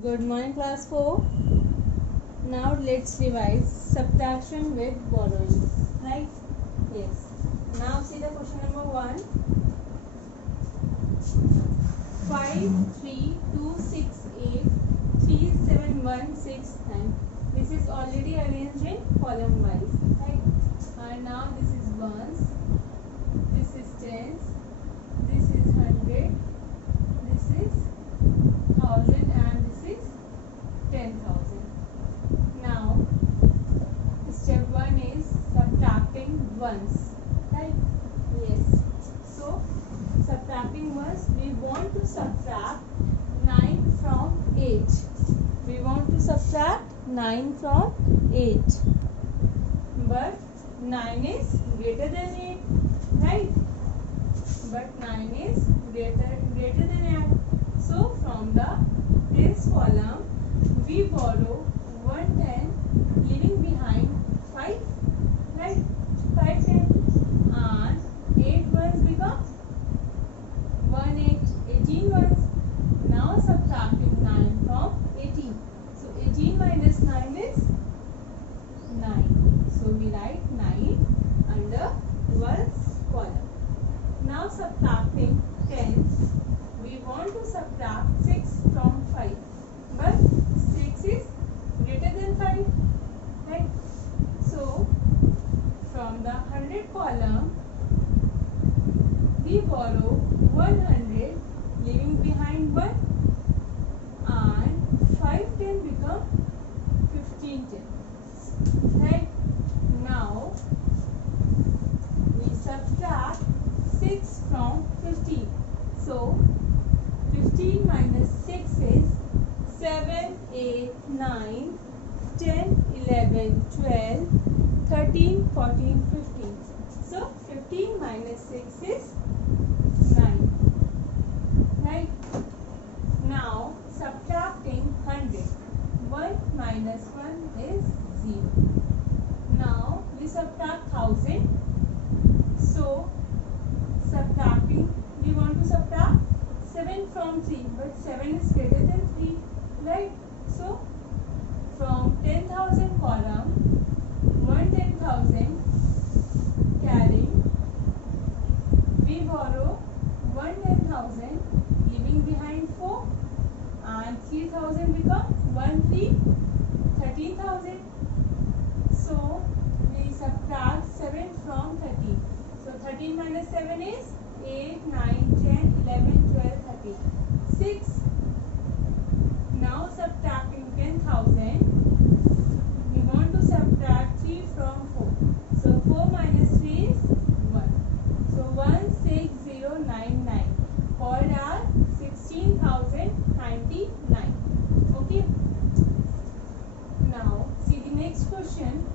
Good morning, class 4. Now let's revise subtraction with borrowing. Right? Yes. Now see the question number 1. 5, 3, 2, 6, 8, 3, 7, 1, 6, 9. This is already arranged in column wise. Right? And now this is ones, this is tens, this is 100, this is 1000 and this is 10,000. Now step 1 is subtracting ones. Right? Yes. So subtracting ones, we want to subtract 9 from 8. We want to subtract 9 from 8. But 9 is greater than 8. Right? But 9 is greater than 8. So from the tens column, we borrow 110, leaving behind 5. Right? 5 10. And 8 ones become 1 8. 18 ones. Now subtracting 9 from 18. So 18 minus 9 is 9. So we write 9 under ones column. Now subtracting tens, we want to subtract 6 from 5. But 6 is greater than 5. Right? So from the 100 column, we borrow 100, leaving behind 1, and 5 10 become 15 10. Right? Now we subtract 6 from 15. So 15 minus 6 is 7, 8, 9, 10, 11, 12, 13, 14, 15. So 15 minus 6 is 9. Right? Now subtracting 100. 1 minus 1 is 0. Now we subtract 1000. So subtracting, we want to subtract 7 from 3, but 7 is greater than 3. Right? So from 10,000 column, 110,000 carrying, we borrow 110,000, leaving behind 4, and 3,000 become 13,000. So we subtract 7 from 13. So 13 minus 7 is 8, 9, 10, 11, 12, 13. 6. Now subtracting 10,000, we want to subtract 3 from 4. So 4 minus 3 is 1. So 16099, called as 16,099. Okay. Now see the next question.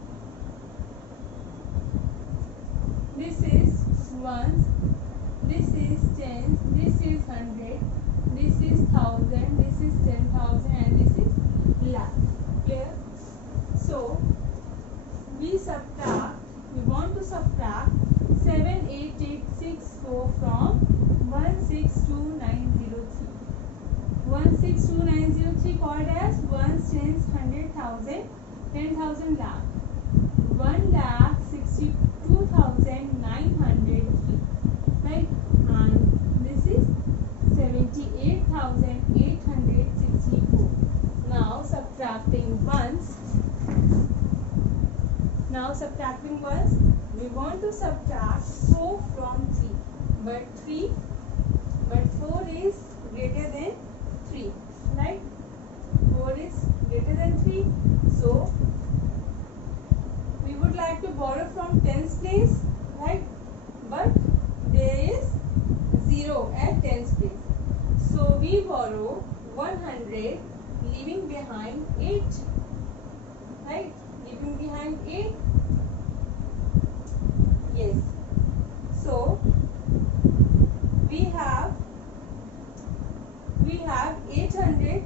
This is ones, this is tens, this is 100, this is 1000, this is 10,000, and this is lakh. Clear? So we want to subtract 78864 from 162903. 162903 called as ones, tens, 100,000, 10,000, lakh. 1,62,903. Right? And this is 78,864. Now subtracting ones. We want to subtract 4 from 3. But 4 is greater than 3. Right? 4 is greater than 3. So we would like to borrow from tens place. Right? But there is 0 at tens place. So we borrow 100, leaving behind 8. Right? Leaving behind 8. Yes. So we have 800.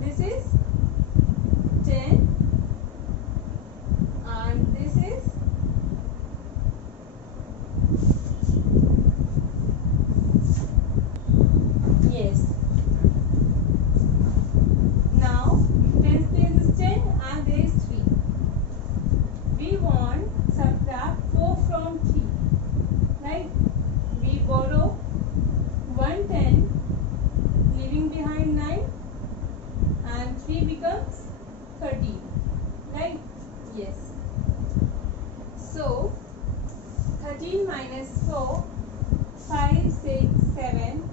This is 10, and this is 10. Yes. leaving behind 9, and 3 becomes 13, right? Yes. So 13 minus 4, 5, 6, 7,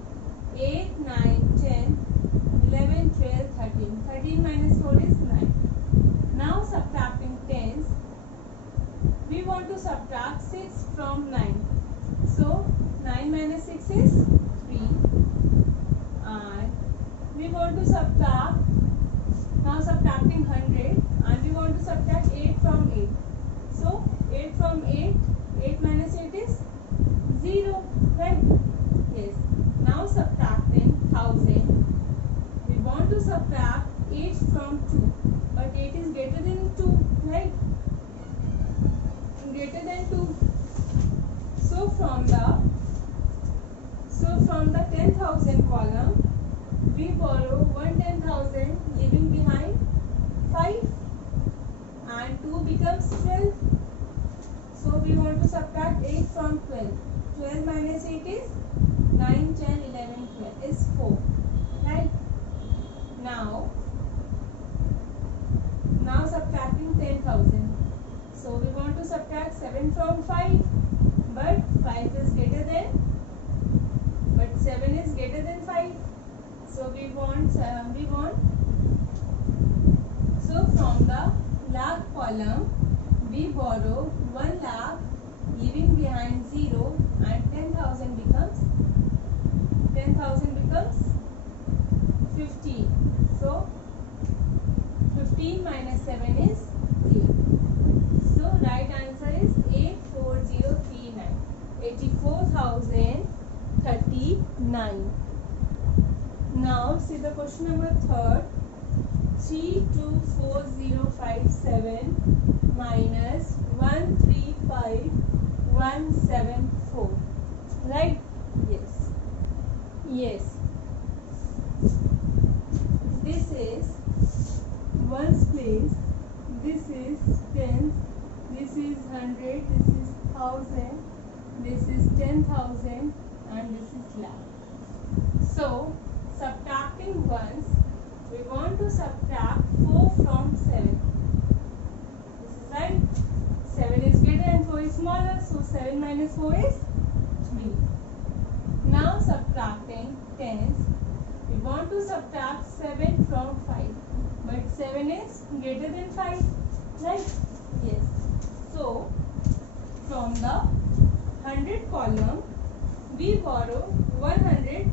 8, 9, 10, 11, 12, 13. 13 minus 4 is 9. Now subtracting tens, we want to subtract 6 from 9. So 9 minus 6 is 3. And we want to subtract, now subtracting 100, and we want to subtract 8 from 8. So 8 from 8, 8 minus 8 is 0, right? Yes. Now subtracting 1000, we want to subtract 8 from 2, but 8 is greater than 2, right? Greater than 2. So from the 10,000 column, we borrow 1/10,000, leaving behind 5, and 2 becomes 12. So we want to subtract 8 from 12. 12 minus 8 is 9, 10, 11, 12 is 4, right? Now subtracting 10,000. So we want to subtract 7 from 5, but 5 is greater than, but 7 is greater than 5. So we want, so from the lakh column, we borrow 1 lakh, leaving behind 0, and 10,000 becomes 15. So 15 minus 7 is 8. So right answer is 84039. 84,039. Now see the question number 3rd. 324057 minus 135174. Right? Yes. Yes. This is ones place. This is tens. This is 100. This is 1000. This is 10,000, and this is lakh. So subtracting ones, we want to subtract 4 from 7. This is right. 7 is greater and 4 is smaller. So 7 minus 4 is 3. Now subtracting tens, we want to subtract 7 from 5. But 7 is greater than 5. Right? Yes. So from the 100 column, we borrow 100,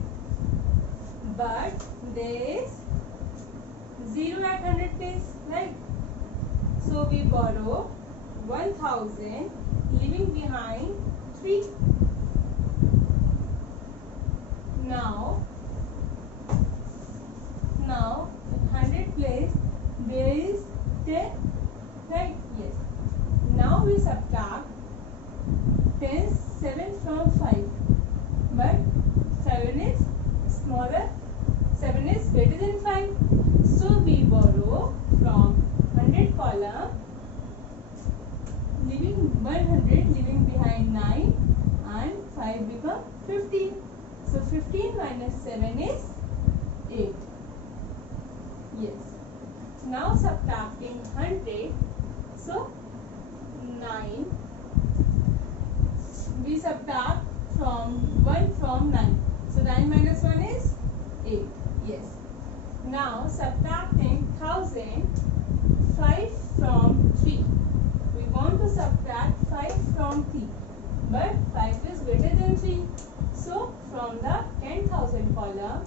but there is 0 at 100 place, right? So we borrow 1000, leaving behind 3. Now in 100 place, there is 10, right? Yes. Now we subtract 7 from 5, but 7 is smaller, 7 is greater than 5. So we borrow from 100 column, leaving 100, leaving behind 9, and 5 become 15. So 15 minus 7 is 8. Yes. Now subtracting 100, so 9, we subtract from 1 from 9. So 9 minus 1 is 8. Yes. Now subtracting 1000, 5 from 3. We want to subtract 5 from 3, but 5 is greater than 3. So from the 10,000 column,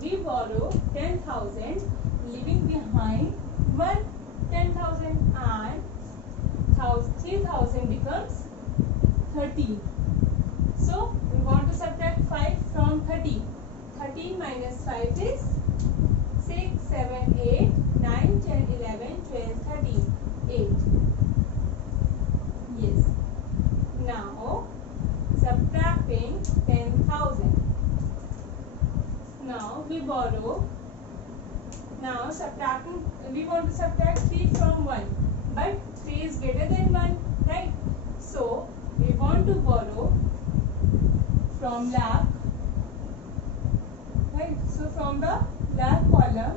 we borrow 10,000, leaving behind 10,000, and 3,000 becomes 13. So we want to subtract 5 from 13. 13 minus 5 is 6, 7, 8, 9, 10, 11, 12, 13, 8. Yes. Now subtracting 10,000. Now we borrow. Now subtracting, we want to subtract 3 from 1, but 3 is greater than 1, right? So we want to borrow from lakh, right? So from the lakh column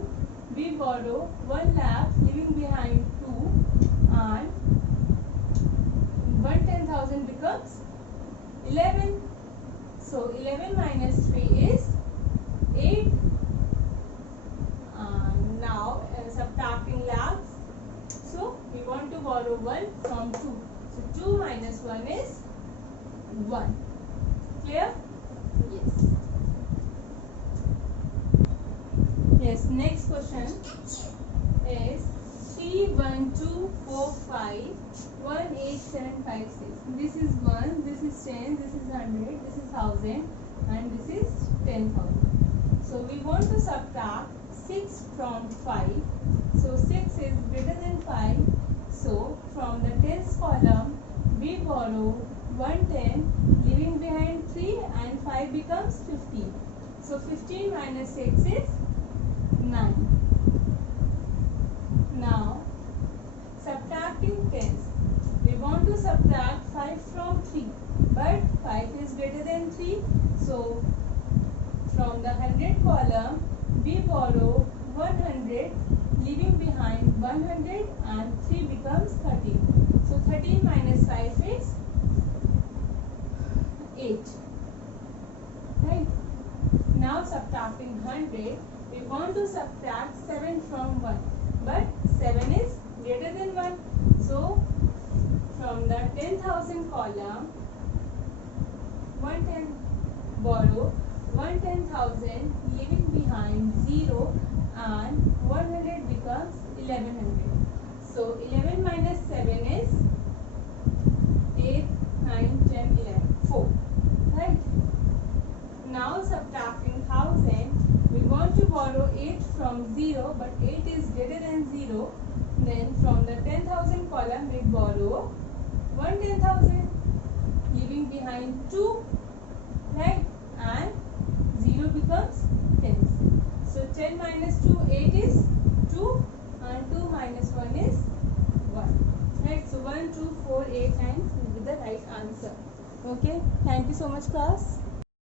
we borrow 1 lakh, leaving behind 2, and 1/10,000 becomes 11. So 11 minus 3 is 8. Now subtracting lakhs. So we want to borrow 1 from 2. So 2 minus 1 is 1. Clear? Yes. Yes. Next question is 3, 1, 2, 4, 5, 1, 8, 7, 5, 6. This is 1, this is 10, this is 100, this is 1000, and this is 10,000. So we want to subtract 6 from 5. So 6 is greater than 5. So from the tens column we borrow 110, leaving behind 3, and 5 becomes 15. So 15 minus 6 is 9. Now subtracting tens. We want to subtract 5 from 3, but 5 is greater than 3. So from the 100 column we borrow 100, leaving behind 100, and 3 becomes 13. So 13 minus 5 is 8. Right? Now subtracting 100, we want to subtract 7 from 1, but 7 is greater than 1. So from the 10,000 column, 110 borrow 110,000, leaving behind 0, and 100 becomes 1100. So 11 minus 7 is 8, 9, 10, 11, 4. Right? Now subtracting 1000, we want to borrow 8 from 0, but 8 is greater than 0. Then from the 10,000 column we borrow 110,000, leaving behind 2, right? And 0 becomes 10. So 10 minus 2, 8 is 2, and 2 minus 1 is 1. Right? So 1, 2, 4, 8, 9 will be the right answer. Okay. Thank you so much, class.